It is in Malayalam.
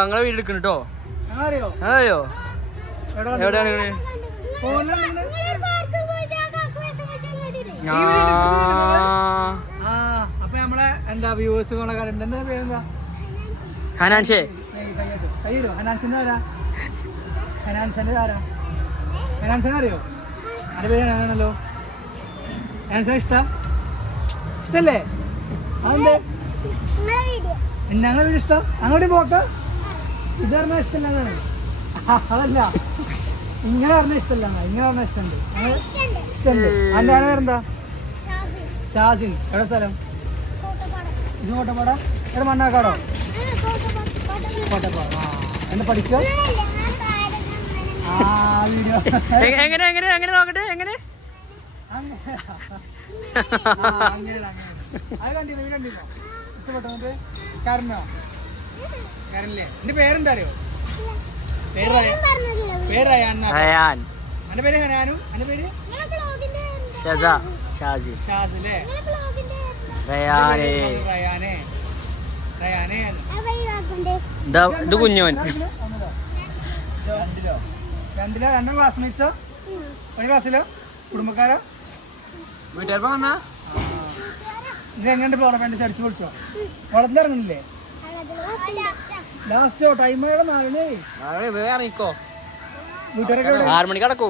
ഞങ്ങളെ വീട് എടുക്കുന്നു കേട്ടോ. അറിയോ എവിടെയാണ്? അപ്പൊ നമ്മളെ എന്താ വ്യൂവേഴ്സ് കണ്ടിട്ട് എന്താ പേരെന്താ? ഹനാൻഷേ. കയ്യിലോ ഹനാൻസിന്റെ ആരാ? ഹനാൻസിന്റെ ആരാ? ഹനാൻസിനെ അറിയോ? അതിന്റെ പേര് ഹനാനാണല്ലോ. ഹനാൻസിനെ ഇഷ്ടല്ലേ? അതെന്തേ ഞങ്ങൾ വീട് ഇഷ്ടം? അങ്ങോട്ട് പോക്ക ഇത് പറഞ്ഞാൽ ഇഷ്ടമല്ലാതാണ്. അതല്ല ഇങ്ങനെ പറഞ്ഞാൽ ഇഷ്ടമല്ല, ഇങ്ങനെ പറഞ്ഞാൽ ഇഷ്ടമുണ്ട്. ഇഷ്ടമുണ്ട്. അതിന്റെ ആന പേരെന്താ? ഷാസിൻ. എവിടെ സ്ഥലം? ഇത് കോട്ടപ്പാടാ? എവിടെ മണ്ണാക്കാടോ? കോട്ടപ്പാട്. ആ എന്നെ പഠിക്കോ? ആ വീഡിയോ എങ്ങനെ നോക്കട്ടെ എങ്ങനെ അത് കണ്ടിരുന്നു, വീട് കണ്ടിരുന്നോ? ഇഷ്ടപ്പെട്ടോ നമുക്ക്? കാരണോ? കാരണില്ലേ? എന്റെ പേരെന്താ അറിയോ? പേര് റയാൻ. എന്റെ പേര് ഹനാനും. എന്റെ പേര് ഷാസ് അല്ലേ? റയാനെ. ഇത് കുഞ്ഞോൻ. രണ്ടും ക്ലാസ്മേറ്റ്സോ? ഒരു ക്ലാസ്സിലോ? കുടുംബക്കാരോ? വീട്ടുകാരപ്പം വന്നാ ഇത് എങ്ങനെ പോകണം? വേണ്ടി അടിച്ചു പൊളിച്ചോ? വെള്ളത്തിലിറങ്ങണില്ലേ? ലാസ്റ്റോ ടൈം ഇറങ്ങിക്കോ. വീട്ടുകാരൊക്കെ 6 മണിക്ക് അടക്കൂ.